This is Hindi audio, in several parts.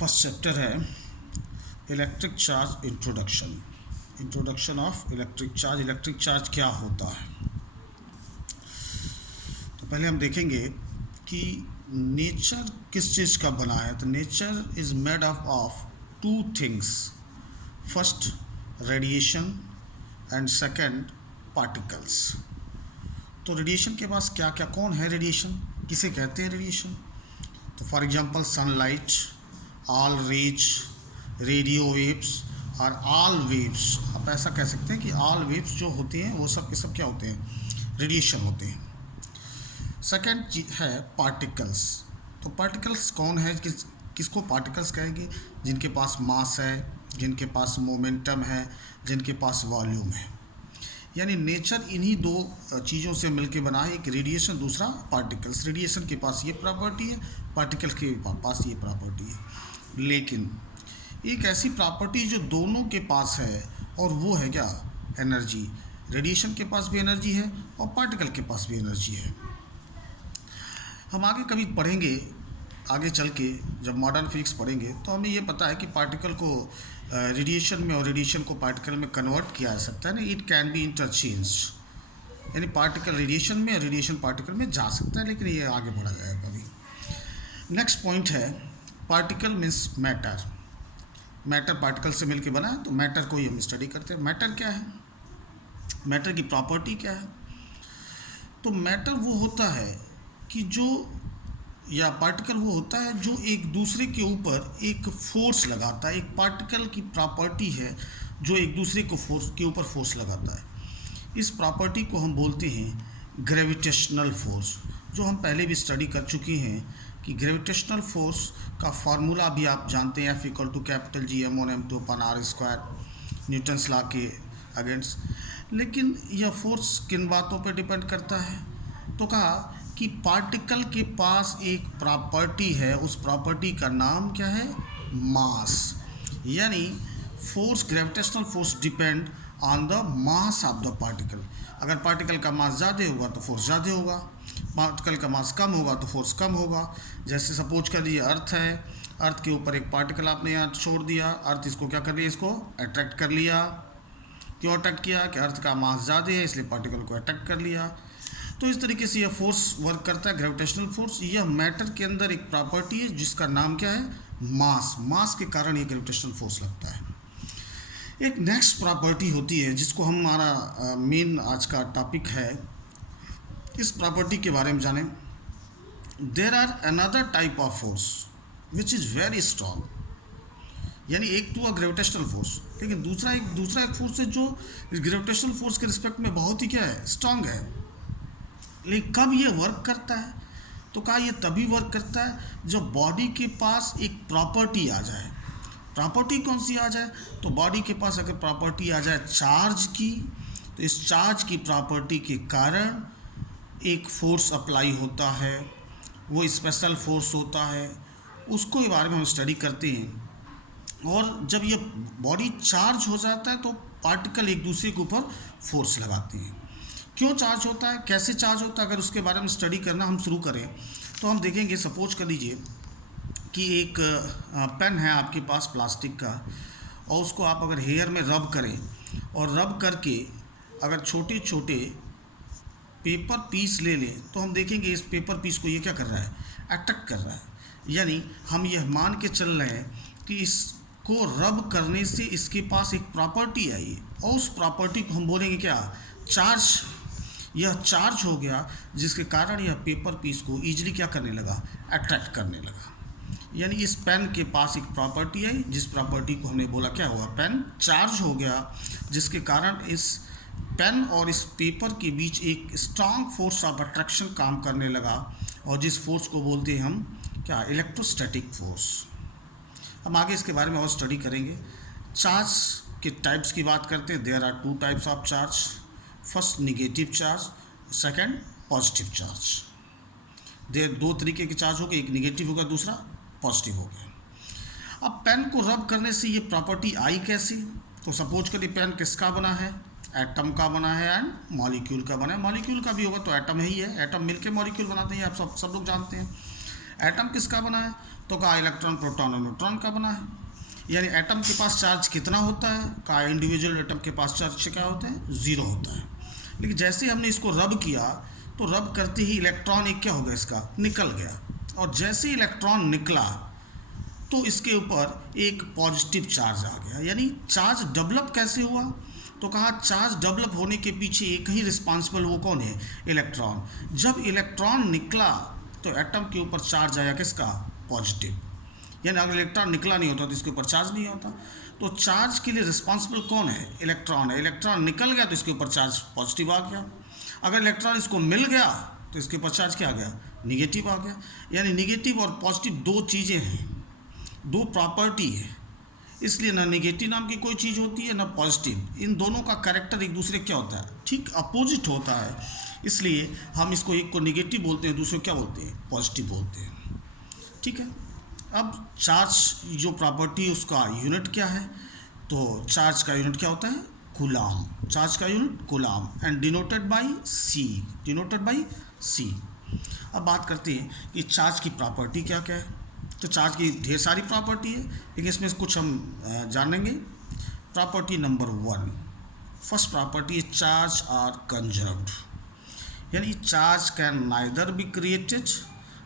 फर्स्ट चैप्टर है electric charge introduction of electric charge क्या होता है। तो पहले हम देखेंगे कि नेचर किस चीज़ का बना है। तो nature is made up of two things, first radiation and second particles. तो रेडिएशन के पास क्या क्या, कौन है रेडिएशन, किसे कहते हैं रेडिएशन। तो for example sunlight, all rays, radio waves और ऑल वेव्स। आप ऐसा कह सकते हैं कि ऑल वेव्स जो होते हैं वो सब के सब क्या होते हैं, रेडिएशन होते हैं। सेकंड है पार्टिकल्स। तो पार्टिकल्स कौन है, किसको पार्टिकल्स कहेंगे, जिनके पास मास है, जिनके पास मोमेंटम है, जिनके पास वॉल्यूम है। यानी नेचर इन्हीं दो चीज़ों से मिलकर बना है, एक रेडिएशन, दूसरा पार्टिकल्स। रेडिएशन के पास ये प्रॉपर्टी है, पार्टिकल के पास ये प्रॉपर्टी है। लेकिन एक ऐसी प्रॉपर्टी जो दोनों के पास है और वो है क्या, एनर्जी। रेडिएशन के पास भी एनर्जी है और पार्टिकल के पास भी एनर्जी है। हम आगे कभी पढ़ेंगे, आगे चल के जब मॉडर्न फिजिक्स पढ़ेंगे तो हमें ये पता है कि पार्टिकल को रेडिएशन में और रेडिएशन को पार्टिकल में कन्वर्ट किया जा सकता है ना, इट कैन बी इंटरचेंज। यानी पार्टिकल रेडिएशन में और रेडिएशन पार्टिकल में जा सकता है, लेकिन ये आगे बढ़ा जाएगा अभी। नेक्स्ट पॉइंट है particle means matter. Matter particle से मिलकर बना है, तो मैटर को ही हम स्टडी करते हैं। मैटर क्या है, मैटर की प्रॉपर्टी क्या है। तो मैटर वो होता है कि जो, या पार्टिकल वो होता है जो एक दूसरे के ऊपर एक फोर्स लगाता है। एक पार्टिकल की प्रॉपर्टी है जो एक दूसरे को फोर्स के ऊपर फोर्स लगाता है। इस प्रॉपर्टी को हम बोलते हैं ग्रेविटेशनल फोर्स, जो हम पहले भी स्टडी कर चुके हैं कि ग्रेविटेशनल फोर्स का फार्मूला भी आप जानते हैं, F=G(m1m2/r²), न्यूटन्स लॉ के अगेंस्ट। लेकिन यह फोर्स किन बातों पर डिपेंड करता है, तो कहा कि पार्टिकल के पास एक प्रॉपर्टी है, उस प्रॉपर्टी का नाम क्या है, मास। यानी force, gravitational force depend on the mass of the particle. अगर पार्टिकल का मास ज़्यादा होगा तो फोर्स ज़्यादा होगा, पार्टिकल का मास कम होगा तो फोर्स कम होगा। जैसे सपोज कर लीजिए अर्थ है, अर्थ के ऊपर एक पार्टिकल आपने यहाँ छोड़ दिया, अर्थ इसको क्या कर लिया, इसको अट्रैक्ट कर लिया। क्यों अट्रैक्ट किया, कि अर्थ का मास ज़्यादा है इसलिए पार्टिकल को अट्रैक्ट कर लिया। तो इस तरीके से यह फोर्स वर्क करता है, ग्रेविटेशनल फोर्स। यह मैटर के अंदर एक प्रॉपर्टी है जिसका नाम क्या है, मास। मास के कारण ये ग्रेविटेशनल फोर्स लगता है। एक नेक्स्ट प्रॉपर्टी होती है जिसको हमारा मेन आज का टॉपिक है, इस प्रॉपर्टी के बारे में जानें। There are another type of force which is very strong. यानी एक तो ग्रेविटेशनल फोर्स, लेकिन दूसरा एक फोर्स है जो ग्रेविटेशनल फोर्स के रिस्पेक्ट में बहुत ही क्या है, स्ट्रॉन्ग है। लेकिन कब ये वर्क करता है, तो कहा ये तभी वर्क करता है जब बॉडी के पास एक प्रॉपर्टी आ जाए। प्रॉपर्टी कौन सी आ जाए, तो बॉडी के पास अगर प्रॉपर्टी आ जाए चार्ज की, तो इस चार्ज की प्रॉपर्टी के कारण एक फोर्स अप्लाई होता है, वो स्पेशल फोर्स होता है, उसको के बारे में हम स्टडी करते हैं। और जब ये बॉडी चार्ज हो जाता है तो पार्टिकल एक दूसरे के ऊपर फोर्स लगाते हैं। क्यों चार्ज होता है, कैसे चार्ज होता है, अगर उसके बारे में स्टडी करना हम शुरू करें तो हम देखेंगे। सपोज कर लीजिए कि एक पेन है आपके पास प्लास्टिक का, और उसको आप अगर हेयर में रब करें और रब करके अगर छोटे छोटे पेपर पीस ले लें, तो हम देखेंगे इस पेपर पीस को ये क्या कर रहा है, अटैक कर रहा है। यानी हम यह मान के चल रहे हैं कि इसको रब करने से इसके पास एक प्रॉपर्टी आई, और उस प्रॉपर्टी को हम बोलेंगे क्या, चार्ज। यह चार्ज हो गया जिसके कारण यह पेपर पीस को ईजिली क्या करने लगा, अट्रैक्ट करने लगा। यानी इस पेन के पास एक प्रॉपर्टी है, जिस प्रॉपर्टी को हमने बोला क्या हुआ, पेन चार्ज हो गया, जिसके कारण इस पेन और इस पेपर के बीच एक स्ट्रॉन्ग फोर्स ऑफ अट्रैक्शन काम करने लगा, और जिस फोर्स को बोलते हैं हम क्या, इलेक्ट्रोस्टैटिक फोर्स। हम आगे इसके बारे में और स्टडी करेंगे। चार्ज के टाइप्स की बात करते हैं। There are two types of charge, first negative charge, second positive charge. There दो तरीके के चार्ज हो गए, एक निगेटिव होगा, दूसरा पॉजिटिव हो गया। अब पेन को रब करने से ये प्रॉपर्टी आई कैसी, तो सपोज करिए पेन किसका बना है, एटम का बना है एंड मॉलिक्यूल का बना है। मॉलिक्यूल का भी होगा तो एटम ही है, एटम मिलके मॉलिक्यूल बनाते हैं, आप सब लोग जानते हैं। एटम किसका बना है, तो कहा इलेक्ट्रॉन प्रोटॉन और न्यूट्रॉन का बना है। यानी एटम के पास चार्ज कितना होता है, कहा इंडिविजुअल एटम के पास चार्ज क्या होता है, 0 होता है। लेकिन जैसे ही हमने इसको रब किया तो रब करते ही इलेक्ट्रॉन एक क्या हो गया, इसका निकल गया, और जैसे ही इलेक्ट्रॉन निकला तो इसके ऊपर एक पॉजिटिव चार्ज आ गया। यानी चार्ज डेवलप कैसे हुआ, तो कहा चार्ज डेवलप होने के पीछे एक ही रिस्पॉन्सिबल, वो कौन है, इलेक्ट्रॉन। जब इलेक्ट्रॉन निकला तो एटम के ऊपर चार्ज आया किसका, पॉजिटिव। यानी अगर इलेक्ट्रॉन निकला नहीं होता तो इसके ऊपर चार्ज नहीं होता। तो चार्ज के लिए रिस्पॉन्सिबल कौन है, इलेक्ट्रॉन है। इलेक्ट्रॉन निकल गया तो इसके ऊपर चार्ज पॉजिटिव आ गया। अगर इलेक्ट्रॉन इसको मिल गया तो इसके ऊपर चार्ज क्या आ गया, निगेटिव आ गया। यानी निगेटिव और पॉजिटिव दो चीज़ें हैं, दो प्रॉपर्टी है, इसलिए ना निगेटिव नाम की कोई चीज़ होती है ना पॉजिटिव। इन दोनों का कैरेक्टर एक दूसरे क्या होता है, ठीक अपोजिट होता है। इसलिए हम इसको एक को निगेटिव बोलते हैं, दूसरे को क्या बोलते हैं, पॉजिटिव बोलते हैं। ठीक है। अब चार्ज जो प्रॉपर्टी है उसका यूनिट क्या है, तो चार्ज का यूनिट क्या होता है, कूलाम। चार्ज का unit coulomb and denoted by C, denoted by C. अब बात करते हैं कि चार्ज की प्रॉपर्टी क्या क्या है। तो चार्ज की ढेर सारी प्रॉपर्टी है, लेकिन इसमें कुछ हम जानेंगे। प्रॉपर्टी नंबर 1, फर्स्ट प्रॉपर्टी है चार्ज आर कंजर्व्ड। यानी charge can neither be created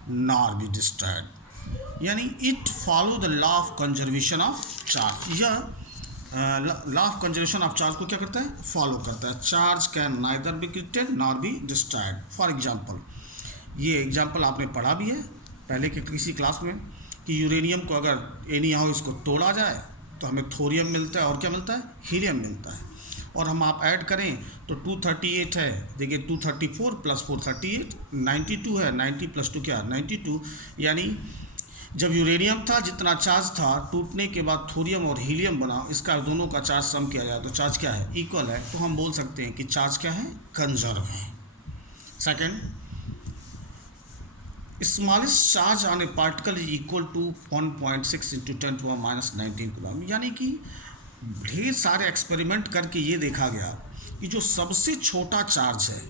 nor be destroyed. यानी it follow the law of conservation of charge. यह law of conservation of charge को क्या करता है, फॉलो करता है। Charge can neither be created nor be destroyed. For example, ये एग्जांपल आपने पढ़ा भी है पहले के किसी क्लास में, कि यूरेनियम को अगर एनी हाउ इसको तोड़ा जाए तो हमें थोरियम मिलता है और क्या मिलता है, हीलियम मिलता है। और हम आप ऐड करें तो 238 है, देखिए 234 + 4 38, 92 है, 90 + 2 क्या 92। यानी जब यूरेनियम था जितना चार्ज था, टूटने के बाद थोरियम और हीलियम बना, इसका दोनों का चार्ज सम किया जाए तो चार्ज क्या है, इक्वल है। तो हम बोल सकते हैं कि चार्ज क्या है, कंजर्व है। Second, smallest charge on a particle is equal to 1.6 × 10⁻19 coulomb. यानी कि ढेर सारे एक्सपेरिमेंट करके ये देखा गया कि जो सबसे छोटा चार्ज है